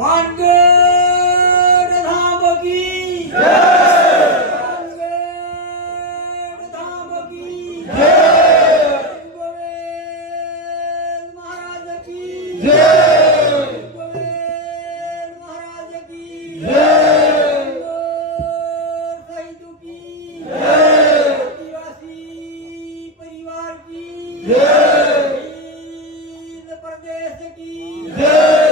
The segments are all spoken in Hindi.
मानगढ़ धाम की मानगढ़ धाम की गोविंद महाराज की गोविंद महाराज की शहीदों की आदिवासी परिवार की प्रदेश की Hare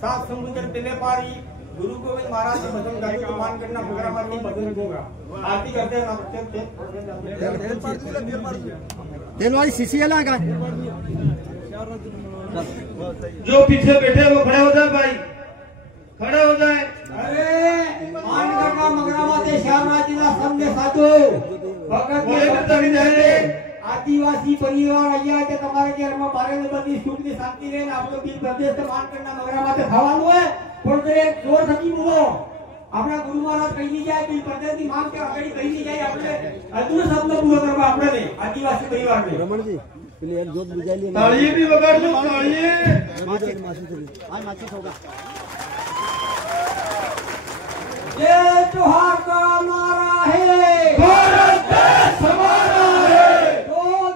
सात समुद्र तिले पारी गुरु गोविंद महाराज के भजन गाने को मान करना प्रोग्राम आदमी भजन होगा आरती करते हैं तेल वाली शीशी है ना जो पीछे बैठे वो खड़े हो जाए भाई, खड़े हो जाए। अरे मान करना मगरामा से श्यामराज जिला सामने साधो भगत आदिवासी परिवार અહીંયા કે તમારે ઘરમાં બારે બધી સુખ ની શાંતિ રહે ને આપણો દિલ પ્રદેશ તો માન કરના મગરા માટે ખાવાનું હોય પણ તો એક જોર થકી બોલો આપણા ગુરુ મહારાજ કહી ની જાય કે પ્રદેશ ની માંગ કે આગળ કહી ની જાય આપણે અધૂર શબ્દ પૂરો કરવા આપણે ને આદિવાસી પરિવાર ને રમણજી પેલી એક જોત બુજાઈ લે तालियां भी बगाड़ दो, तालियां। माची होगा ये त्योहार का नारा है भारत देश हमारा है,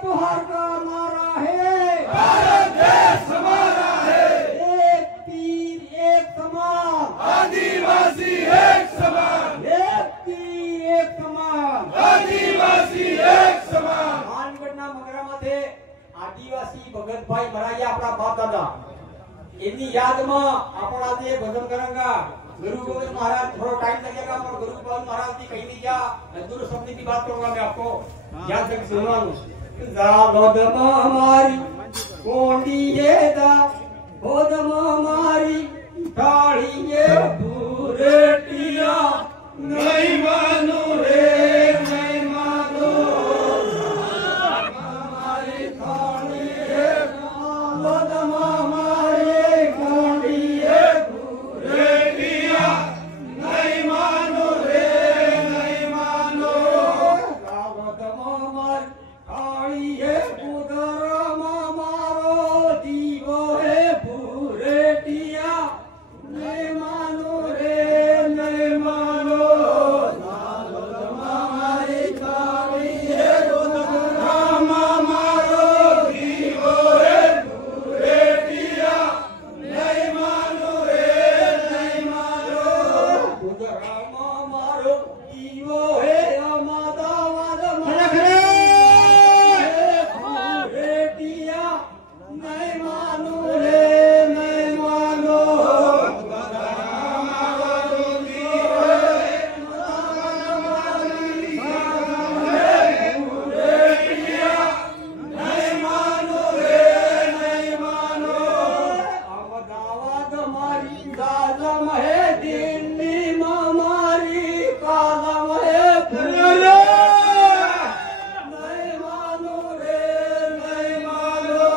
त्योहार का नारा है भारत देश हमारा है। एक तीर एक समान आदिवासी एक समान, एक तीर एक समान आदिवासी एक समान। માનગઢના મગરામાંથી આદિવાસી ભગતભાઈ મરાયા આપણા બાપ દાદા એની યાદમાં આપણા જે ભજન કરેંગા गुरु गोविंद महाराज थोड़ा टाइम लगेगा पर गुरु गोविंद महाराज की कहीं नहीं क्या दूर शब्द की बात करूंगा मैं आपको याद तक सुनवा लूं जागोदम हमारी कोंडी ये दा गोदम हमारी ताड़ी ये बुरेटिया नहीं मानो रे, नहीं मानो। हमारी ताड़ी ये गोदम हमारी कोंडी ये रेडिया नहीं मानो रे, नहीं मानो। गोदम हमारी ताड़ी ये बुदरम हमारो दीवो है बुरेटिया नहीं मानो रे नहीं मानो हमारी ताड़ी ये राम हमारो दीवो है रेडिया नहीं मानो रे, नहीं मानो। बुदरम हमारो दीवो है अमादावाद बुरेटिया नहीं मानो रे नहीं मानो अहमदाबाद हमारी कालम है दिल्ली में हमारी कालम है नहीं मानो रे नहीं मानो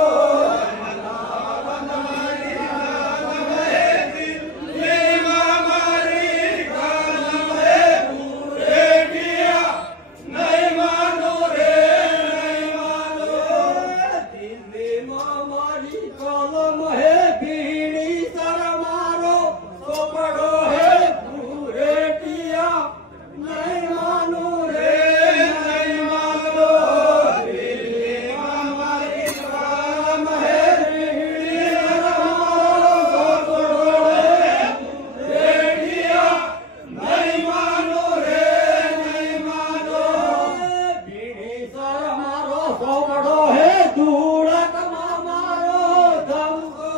दिल्ली में हमारी कालम है बीड़ी सर मारो तो बड़ो है बुरेटिया नहीं मानो रे नहीं मानो दिल्ली में हमारी कालम है बीड़ी सर मारो तो बड़ो है बुरेटिया नहीं मानो रे नहीं मानो बीड़ी सर मारो तो बड़ो है धूड़क मारो दम को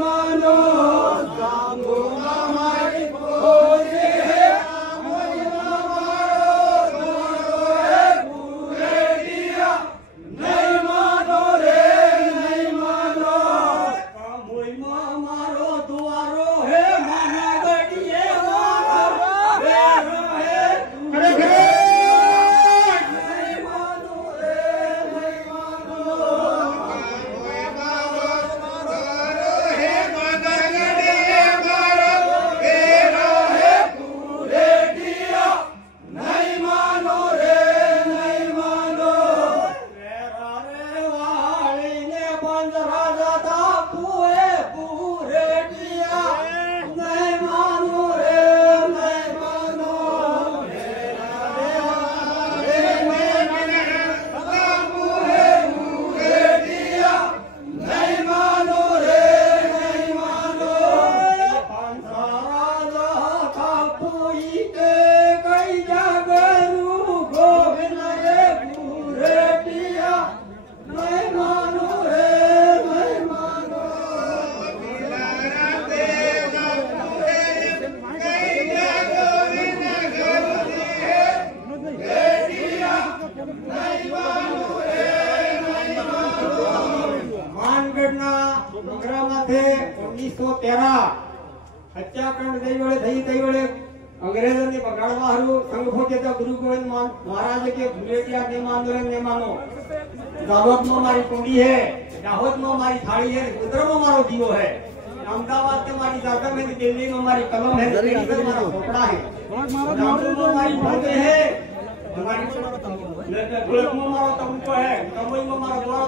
मानो सांगो हमारी बोले હત્યાકાંડ થઈ વળે અંગ્રેજોને બગાડવા હારું સંઘો કેતા ગુરુ ગોવિંદ મહારાજ કે ભૂલેટિયા ને આંદોલન ને માનો દાહોદ में हमारी कुंडी है, दाहोद में हमारी थाली है, गुजरात में हमारा दीवो है, अहमदाबाद में हमारी जाकर में, दिल्ली में हमारी कलम है, दिल्ली में हमारा खोपड़ा है, रामपुर में हमारी भोगे है, हमारी ढोलक में हमारा तंबू है, तंबू में हमारा द्वार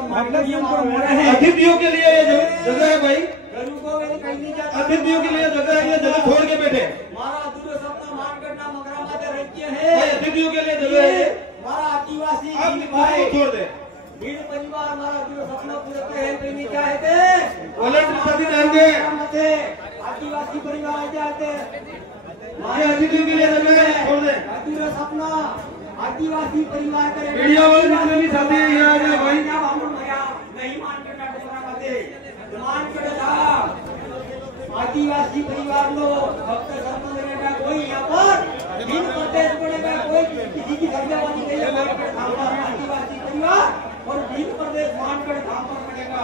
है। अतिथियों के लिए ये जगह है भाई, गुरु गोविंद कहीं नहीं जाता। अतिथियों के लिए जगह है, ये जगह छोड़ के बैठे। मारा अधूरा सपना मानगढ़ना मगरा माते राज्य है। भाई अतिथियों के लिए जगह है, मारा आदिवासी आप भाई छोड़ दे। भीड़ परिवार मारा अधूरा सपना पूरे पे है, प्रेमी क्या है ते? पलट सदी रहेंगे। आदिवासी परिवार आ जाते। ये अतिथियों के लिए जगह है, छोड़ दे। अधूरा सपना आदिवासी परिवार करे। मीडिया वाले जितने भी साथी हैं यहाँ आ जाए भाई। नहीं मानगढ़ना मगरा माते मानगढ़ आदिवासी परिवार लो भक्त सरपंच रहेगा कोई यहाँ पर दिन प्रदेश पड़ेगा कोई किसी की धर्मवादी नहीं है आदिवासी परिवार और दिन प्रदेश मानगढ़ धाम पर पड़ेगा।